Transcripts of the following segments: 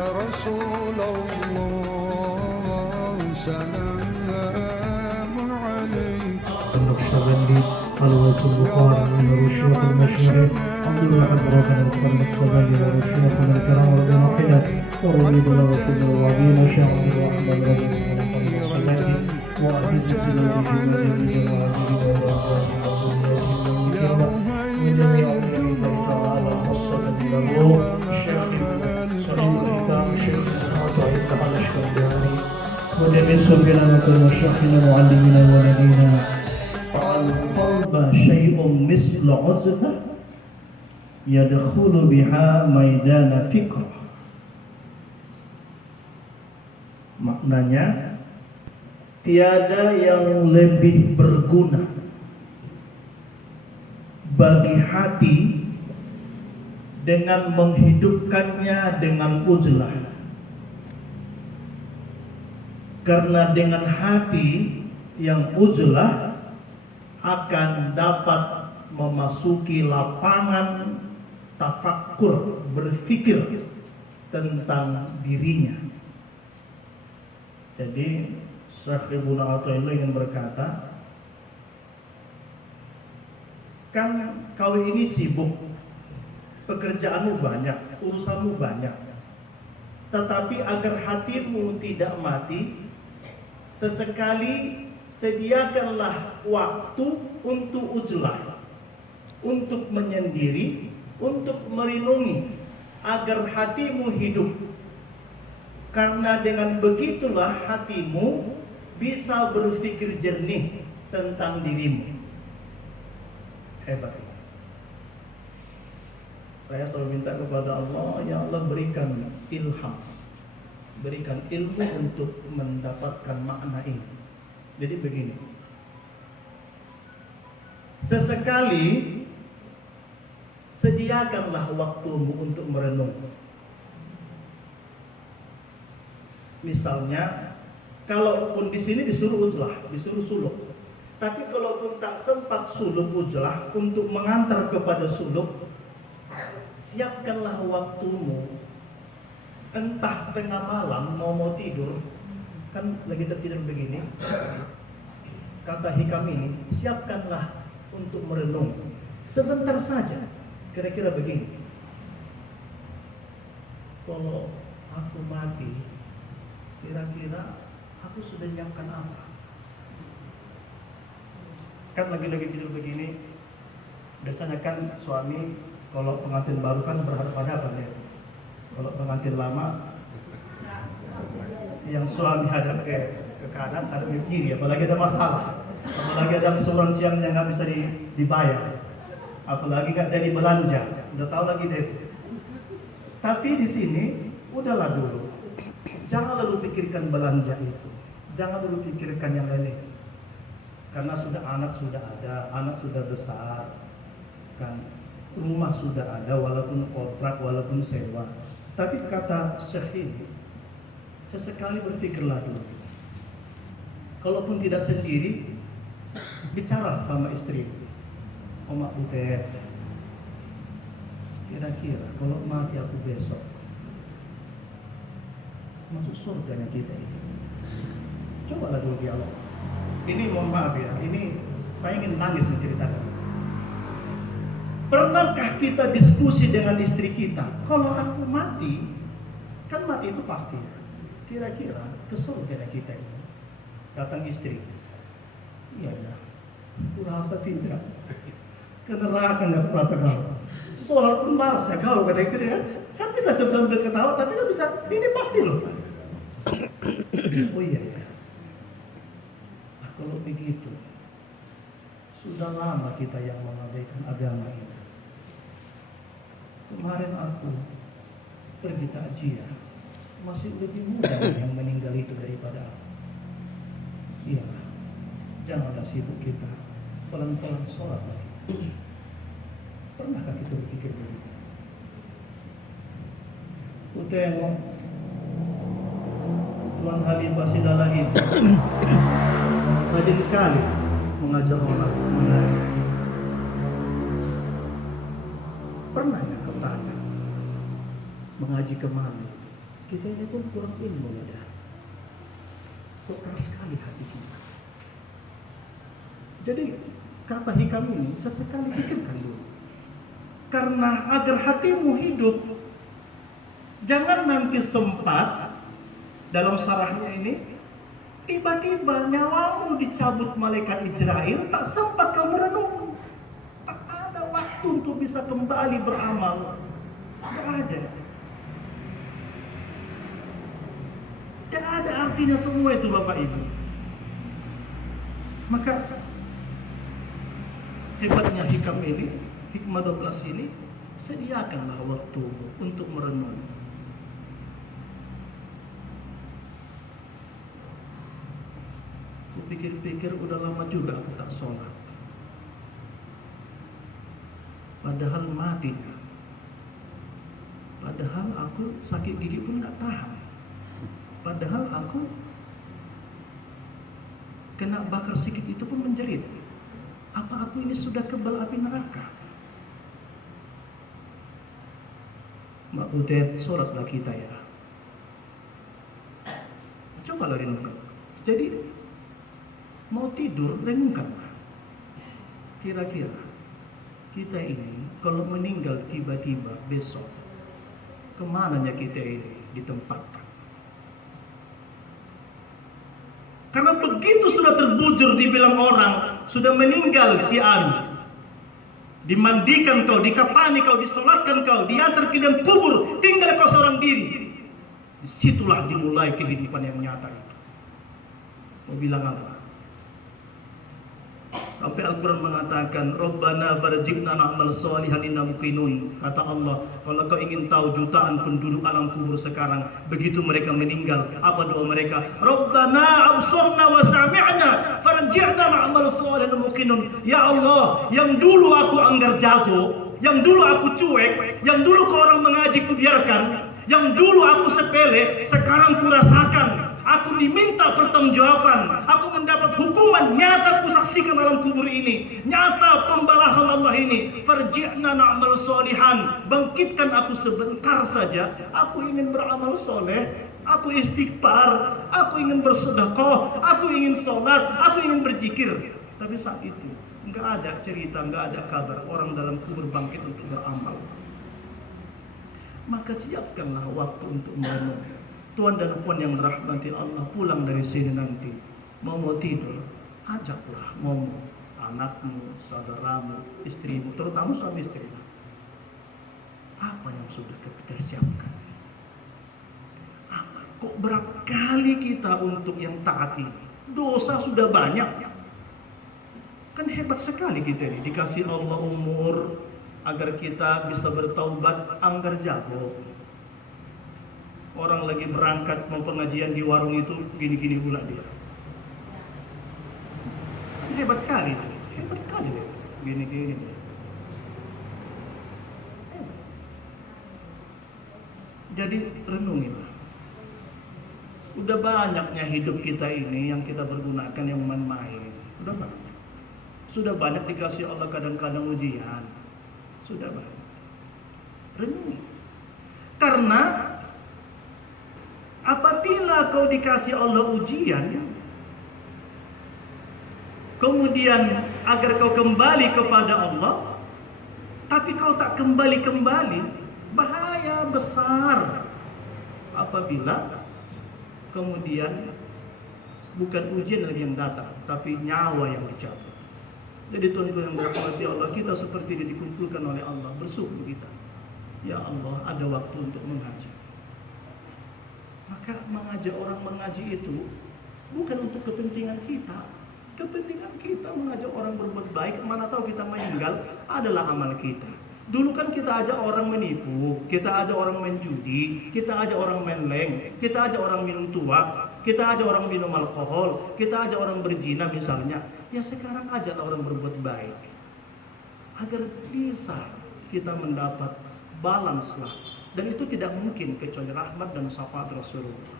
رسول الله سلام عليك النقشبندي الويس البخاري من الشيوخ المشهورين عبد الواحد رافع القرن السبعي وشيوخنا الكرام والباقيات ورضي له كل الوابين شيخ عبد الواحد الرضي من القرن السبعي وعزيز سلوك جمال وجميع الله تعالى خاصة له الشيخ صاحب الكتاب الشيخ صاحب تعالى الشكراني وجميع سلفنا وكل شيخنا معلمنا ونبينا القلب شيء مثل عزبة يدخل بها ميدان فكر. Maknanya tiada yang lebih berguna bagi hati dengan menghidupkannya dengan uzlah. Karena dengan hati yang uzlah akan dapat memasuki lapangan tafakkur, berfikir tentang dirinya. Jadi Syekh Ibnu Athaillah ingin berkata, kan kau ini sibuk, pekerjaanmu banyak, urusanmu banyak, tetapi agar hatimu tidak mati, sesekali sediakanlah waktu untuk uzlah, untuk menyendiri, untuk merenungi, agar hatimu hidup. Karena dengan begitulah hatimu bisa berpikir jernih tentang dirimu. Hebat. Saya selalu minta kepada Allah, ya Allah berikan ilham, berikan ilmu untuk mendapatkan makna ini. Jadi begini, sesekali sediakanlah waktumu untuk merenung. Misalnya, kalaupun di sini disuruh uzlah, disuruh suluk, tapi kalaupun tak sempat suluk uzlah untuk mengantar kepada suluk, siapkanlah waktumu. Entah tengah malam mau tidur, kan lagi tertidur begini, kata hikam ini, siapkanlah untuk merenung sebentar saja. Kira-kira begini, kalau aku mati, kira-kira aku sudah nyiapkan apa? Kan lagi-lagi tidur begini, biasanya kan suami kalau pengantin baru kan berhadapan-hadapan ya. Kalau pengantin lama, yang suami hadap ke kanan, hadap ke kiri, apalagi ada masalah, apalagi ada asuransi yang nggak bisa dibayar, apalagi nggak jadi belanja, udah tahu lagi deh. Tapi di sini udahlah dulu, jangan lalu pikirkan belanja itu, jangan lalu pikirkan yang lain itu, karena anak sudah ada, anak sudah besar, kan rumah sudah ada, walaupun kontrak, walaupun sewa. Tapi kata Syekh ini, sesekali berpikirlah dulu. Kalaupun tidak sendiri, bicara sama istri. Oma Butet, kira-kira kalau mati aku besok, masuk surganya kita ini. Cobalah dulu dialog. Ini mohon maaf ya, ini saya ingin nangis menceritakan. Pernahkah kita diskusi dengan istri kita, kalau aku mati, kan mati itu pasti, kira-kira ke surga kita ini? Datang istri, iya ya, kurasa tidak, ke neraka nggak kurasa kau, sholat pun malas ya kau, kata istri kan bisa sambil ketawa, tapi kan bisa, ini pasti loh. Oh iya ya, nah, kalau begitu, sudah lama kita yang mengabaikan agama ini. Kemarin aku pergi takziah, masih lebih muda yang meninggal itu daripada aku. Iya, janganlah sibuk kita, pelan-pelan sholat lagi. Pernahkah kita berpikir begitu? Ku tengok Tuan Khalifah Sidalahin rajin kali mengajar orang mengajar. Pernah nggak kau tanya mengaji kemana? Kita ini pun kurang ilmu ya. Kok keras sekali hati kita. Jadi kata hikam ini sesekali pikirkan dulu. Karena agar hatimu hidup, jangan nanti sempat dalam sarahnya ini tiba-tiba nyawamu dicabut malaikat Israel, tak sempat kamu renung, tak ada waktu untuk bisa kembali beramal, tidak ada. Tidak ada artinya semua itu Bapak Ibu. Maka hebatnya hikam ini, hikmah 12 ini, sediakanlah waktu untuk merenung. Aku pikir-pikir udah lama juga aku tak sholat. Padahal mati. Padahal aku sakit gigi pun gak tahan. Padahal aku kena bakar sikit itu pun menjerit. Apa aku ini sudah kebal api neraka? Mbak Udet, sholatlah kita ya. Cobalah renungkan. Jadi mau tidur, renungkanlah. Kira-kira kita ini kalau meninggal tiba-tiba besok, kemananya kita ini ditempatkan? Karena begitu sudah terbujur dibilang orang, sudah meninggal si Anu, dimandikan kau, dikafani kau, disolatkan kau, diantar ke dalam kubur, tinggal kau seorang diri. Disitulah dimulai kehidupan yang nyata itu. Mau bilang apa? Sampai Al-Quran mengatakan, Rabbana farji'na na'mal salihan inna muqinun. Kata Allah, kalau kau ingin tahu jutaan penduduk alam kubur sekarang, begitu mereka meninggal, apa doa mereka? Rabbana absurna wa sami'na farji'na na'mal salihan inna muqinun. Ya Allah, yang dulu aku anggar jago, yang dulu aku cuek, yang dulu kau orang mengaji kubiarkan, yang dulu aku sepele, sekarang kurasakan. Aku diminta pertanggungjawaban. Aku mendapat hukuman nyata kusaksikan dalam kubur ini. Nyata pembalasan Allah ini. Farji'na na'mal solihan. Bangkitkan aku sebentar saja. Aku ingin beramal soleh. Aku istighfar. Aku ingin bersedekah. Aku ingin sholat. Aku ingin berzikir. Tapi saat itu enggak ada cerita, enggak ada kabar orang dalam kubur bangkit untuk beramal. Maka siapkanlah waktu untuk merenung. Tuan dan puan yang dirahmati Allah, pulang dari sini nanti mau tidur, ajaklah ngomong anakmu, saudaramu, istrimu, terutama suami istri. Apa yang sudah kita siapkan? Apa? Kok berat kali kita untuk yang taat ini? Dosa sudah banyak. Kan hebat sekali kita ini, dikasih Allah umur agar kita bisa bertaubat, anggar jago. Orang lagi berangkat mau pengajian di warung itu gini-gini pula dia. Hebat kali, hebat kali dia. Gini-gini. Jadi renungilah. Udah banyaknya hidup kita ini yang kita pergunakan yang main-main. Udah banyak. Sudah banyak dikasih Allah kadang-kadang ujian. Sudah banyak. Renungi. Karena apabila kau dikasih Allah ujian, kemudian agar kau kembali kepada Allah, tapi kau tak kembali-kembali, bahaya besar. Apabila kemudian bukan ujian lagi yang datang, tapi nyawa yang dicabut. Jadi tuan-tuan yang dirahmati Allah, kita seperti ini dikumpulkan oleh Allah, bersyukur kita. Ya Allah, ada waktu untuk mengaji. Maka mengajak orang mengaji itu bukan untuk kepentingan kita. Kepentingan kita mengajak orang berbuat baik, mana tahu kita meninggal adalah amal kita. Dulu kan kita ajak orang menipu, kita ajak orang main judi, kita ajak orang main leng, kita ajak orang minum tuak, kita ajak orang minum alkohol, kita ajak orang berzina misalnya. Ya sekarang ajaklah orang berbuat baik. Agar bisa kita mendapat balance lah. Dan itu tidak mungkin kecuali rahmat dan syafaat Rasulullah.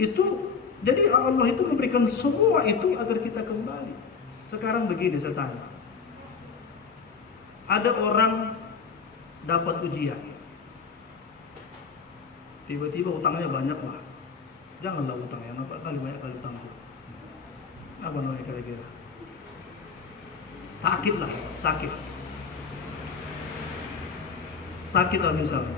Itu jadi Allah itu memberikan semua itu agar kita kembali. Sekarang begini saya tanya. Ada orang dapat ujian. Tiba-tiba utangnya banyak lah. Janganlah utang ya, nampak kali banyak kali utang. Apa namanya kira-kira? Sakit lah, sakit. Sakit lah misalnya.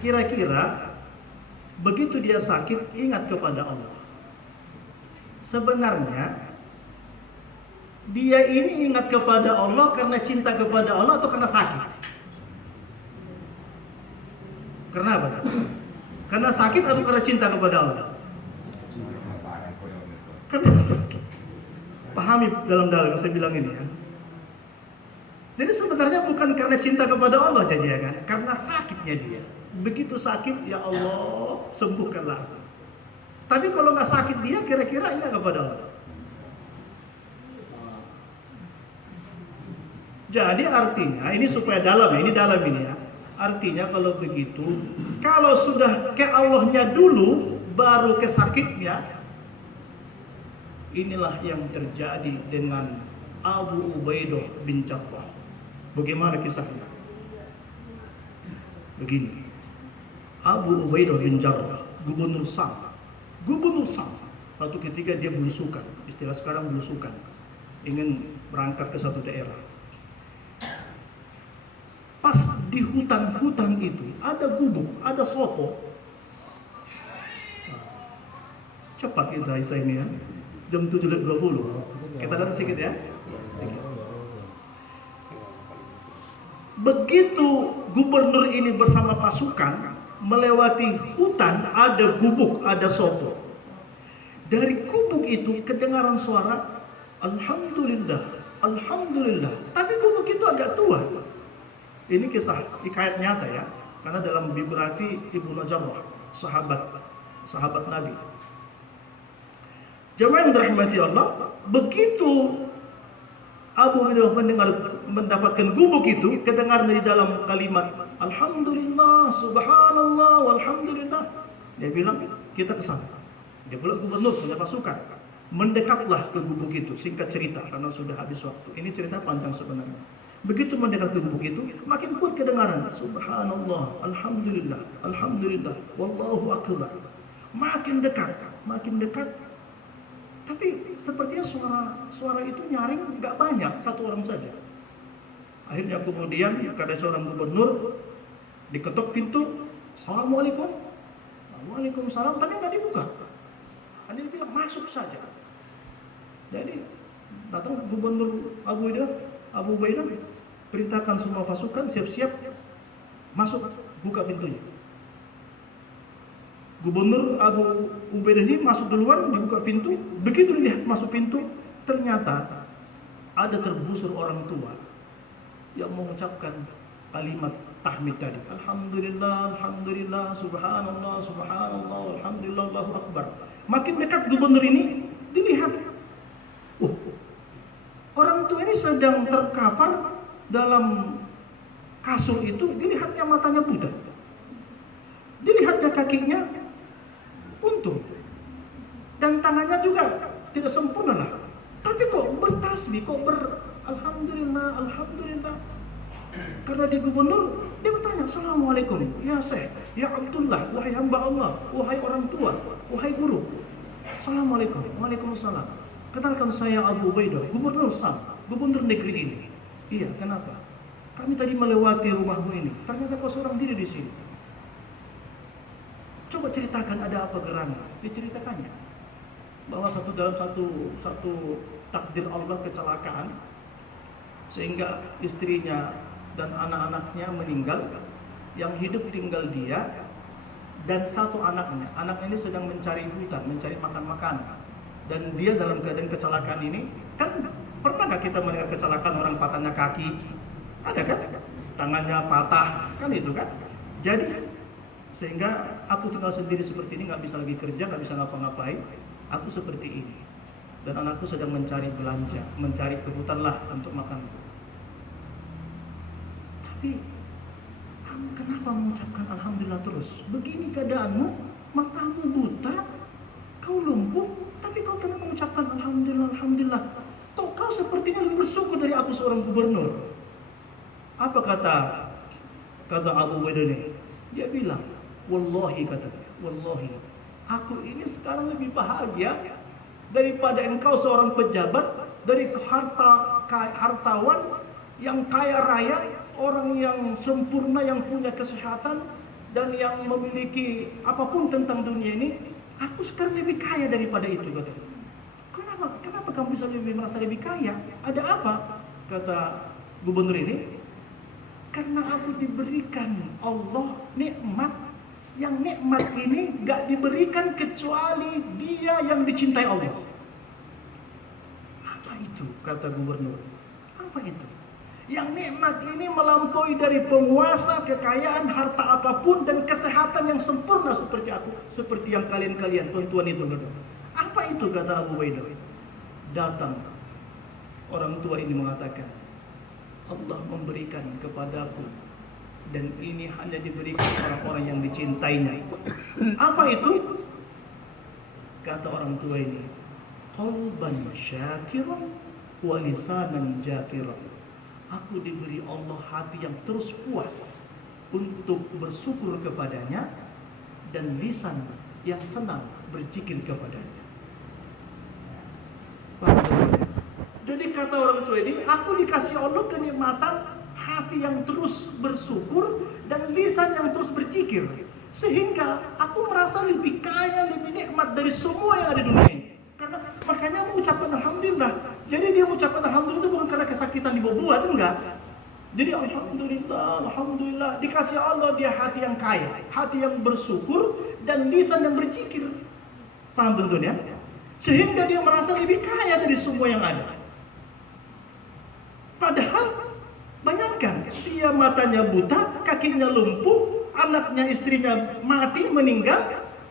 Kira-kira begitu dia sakit, ingat kepada Allah. Sebenarnya dia ini ingat kepada Allah karena cinta kepada Allah atau karena sakit? Karena apa? Karena sakit atau karena cinta kepada Allah? Karena sakit. Pahami dalam-dalam saya bilang ini ya. Jadi sebenarnya bukan karena cinta kepada Allah jadi ya kan, karena sakitnya dia. Begitu sakit, ya Allah sembuhkanlah. Tapi kalau nggak sakit dia, kira-kira ingat kepada Allah. Jadi artinya ini supaya dalam ya, ini dalam ini ya. Artinya kalau begitu, kalau sudah ke Allahnya dulu, baru ke sakitnya. Inilah yang terjadi dengan Abu Ubaidah bin Jarrah. Bagaimana kisahnya? Begini, Abu Ubaidah bin Jarrah, gubernur Sam. Suatu ketika dia belusukan, istilah sekarang belusukan, ingin berangkat ke satu daerah. Pas di hutan-hutan itu ada gubuk, ada sofo. Cepat kita Isa ini ya. Jam 7.20. Kita lihat sedikit ya. Begitu gubernur ini bersama pasukan melewati hutan, ada gubuk, ada sofo. Dari gubuk itu kedengaran suara Alhamdulillah, Alhamdulillah. Tapi gubuk itu agak tua. Ini kisah hikayat nyata ya, karena dalam biografi Ibnu Jarrah, sahabat Nabi. Jemaah yang dirahmati Allah, begitu Abu Hurairah mendapatkan gubuk itu, kedengaran dari dalam kalimat Alhamdulillah, Subhanallah, walhamdulillah. Dia bilang kita ke sana. Dia pula gubernur punya pasukan. Mendekatlah ke gubuk itu. Singkat cerita karena sudah habis waktu. Ini cerita panjang sebenarnya. Begitu mendekat ke gubuk itu, makin kuat kedengaran Subhanallah, Alhamdulillah, Alhamdulillah, Wallahu Akbar. Makin dekat. Tapi sepertinya suara itu nyaring nggak banyak, satu orang saja. Akhirnya kemudian ada seorang gubernur diketok pintu, Assalamualaikum, Waalaikumsalam, tapi nggak dibuka. Hanya dia bilang masuk saja. Jadi datang gubernur Abu Ubaidah perintahkan semua pasukan siap-siap masuk, buka pintunya. Gubernur Abu Ubaidah ini masuk duluan, dibuka pintu. Begitu dilihat masuk pintu, ternyata ada terbusur orang tua yang mengucapkan kalimat tahmid tadi. Alhamdulillah, Alhamdulillah, Subhanallah, Subhanallah, Alhamdulillah, Allahu Akbar. Makin dekat gubernur ini, dilihat orang tua ini sedang terkafar dalam kasur itu, dilihatnya matanya buta, dilihatnya kakinya buntung, dan tangannya juga tidak sempurna lah. Tapi kok bertasbih, Alhamdulillah, Alhamdulillah. Karena di gubernur, dia bertanya, Assalamualaikum, ya Syekh, ya Abdullah, wahai hamba Allah, wahai orang tua, wahai guru. Assalamualaikum, Waalaikumsalam. Kenalkan saya Abu Ubaidah, gubernur Sam, gubernur negeri ini. Iya, kenapa? Kami tadi melewati rumahmu ini, ternyata kau seorang diri di sini. Coba ceritakan ada apa gerangan. Diceritakannya bahwa dalam satu takdir Allah kecelakaan, sehingga istrinya dan anak-anaknya meninggal, yang hidup tinggal dia dan satu anaknya. Anaknya ini sedang mencari hutan, mencari makan-makan, dan dia dalam keadaan kecelakaan ini. Kan pernah gak kita mendengar kecelakaan orang patahnya kaki? Ada kan? Tangannya patah, kan itu kan? Jadi sehingga aku tinggal sendiri seperti ini, nggak bisa lagi kerja, nggak bisa ngapa-ngapain. Aku seperti ini, dan anakku sedang mencari belanja, mencari ke hutan lah untuk makan. Tapi kamu kenapa mengucapkan Alhamdulillah terus? Begini keadaanmu, matamu buta, kau lumpuh, tapi kau kenapa mengucapkan Alhamdulillah, Alhamdulillah? Kau sepertinya lebih bersyukur dari aku seorang gubernur. Apa kata Abu Ubaidah ini? Dia bilang, wallahi katanya, wallahi, aku ini sekarang lebih bahagia daripada engkau seorang pejabat, dari hartawan yang kaya raya, orang yang sempurna, yang punya kesehatan dan yang memiliki apapun tentang dunia ini. Aku sekarang lebih kaya daripada itu, katanya. Kenapa kamu bisa merasa lebih kaya? Ada apa? Kata gubernur ini, karena aku diberikan Allah nikmat, yang nikmat ini gak diberikan kecuali dia yang dicintai Allah. Apa itu? Kata gubernur. Apa itu? Yang nikmat ini melampaui dari penguasa, kekayaan, harta apapun, dan kesehatan yang sempurna seperti aku, seperti yang kalian-kalian, tuan-tuan itu. Apa itu? Kata Abu Ubaidah. Datang orang tua ini mengatakan, Allah memberikan kepadaku, dan ini hanya diberikan orang-orang yang dicintainya. Apa itu? Kata orang tua ini, qalban syakiran wa lisanan jakiran. Aku diberi Allah hati yang terus puas untuk bersyukur kepadanya, dan lisan yang senang berzikir kepadanya. Jadi kata orang tua ini, aku dikasih Allah kenikmatan hati yang terus bersyukur dan lisan yang terus berzikir, sehingga aku merasa lebih kaya, lebih nikmat dari semua yang ada di dunia ini. Karena makanya mengucapkan alhamdulillah. Jadi dia mengucapkan alhamdulillah itu bukan karena kesakitan dibuat, enggak. Jadi alhamdulillah, alhamdulillah, dikasih Allah dia hati yang kaya, hati yang bersyukur dan lisan yang berzikir. Paham tentunya? Sehingga dia merasa lebih kaya dari semua yang ada. Padahal bayangkan, dia matanya buta, kakinya lumpuh, anaknya, istrinya mati, meninggal,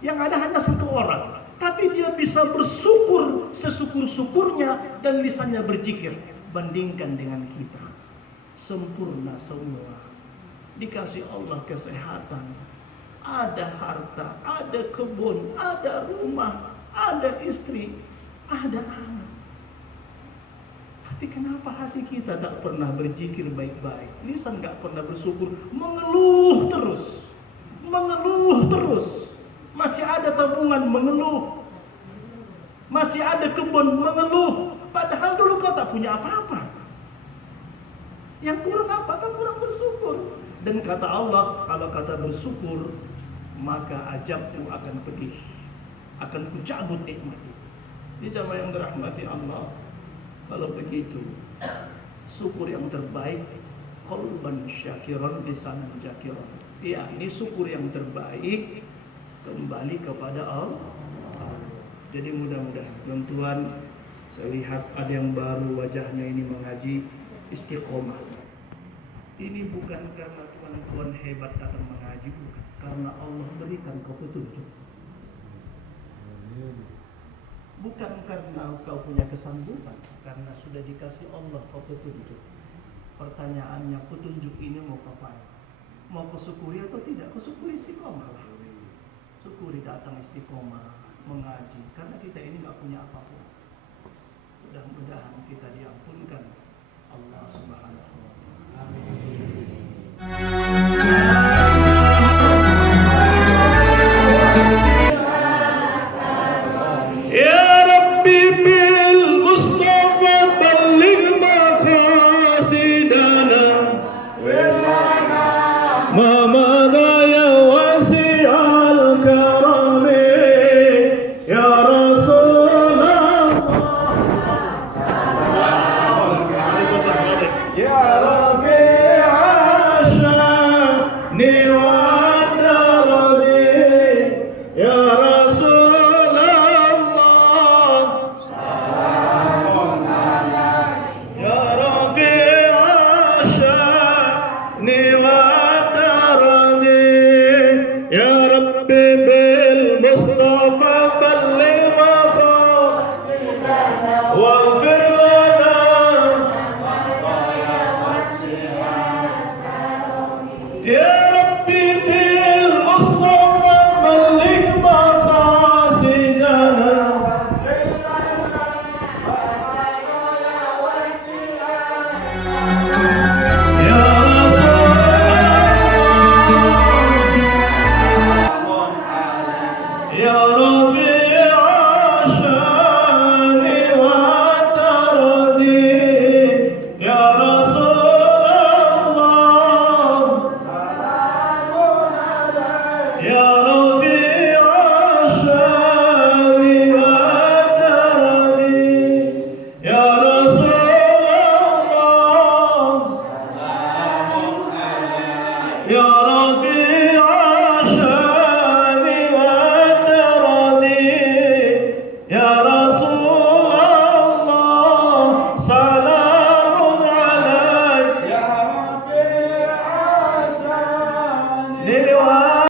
yang ada hanya satu orang. Tapi dia bisa bersyukur sesyukur-syukurnya dan lisannya berzikir. Bandingkan dengan kita, sempurna semua, dikasih Allah kesehatan, ada harta, ada kebun, ada rumah, ada istri, ada anak. Tapi kenapa hati kita tak pernah berzikir baik-baik? Lisan gak pernah bersyukur, mengeluh terus, mengeluh terus. Masih ada tabungan, mengeluh. Masih ada kebun, mengeluh. Padahal dulu kau tak punya apa-apa. Yang kurang apa? Kau kurang bersyukur. Dan kata Allah, kalau kata bersyukur, maka ajabku akan pedih, akan kucabut nikmat itu. Ini jamaah yang dirahmati Allah. Kalau begitu, syukur yang terbaik, qalban syakiran lisanan jakiran. Ya, ini syukur yang terbaik kembali kepada Allah. Jadi mudah-mudahan tuan-tuan, saya lihat ada yang baru wajahnya ini mengaji, istiqomah. Ini bukan karena tuan-tuan hebat datang mengaji, bukan. Karena Allah berikan kau petunjuk. Bukan karena kau punya kesanggupan, karena sudah dikasih Allah kau petunjuk. Pertanyaannya, petunjuk ini mau kapan? Mau kau syukuri atau tidak? Kau syukuri, istiqomah lah. Syukuri, datang istiqomah, mengaji. Karena kita ini gak punya apapun. Mudah-mudahan kita diampunkan Allah Subhanahu wa Ta'ala.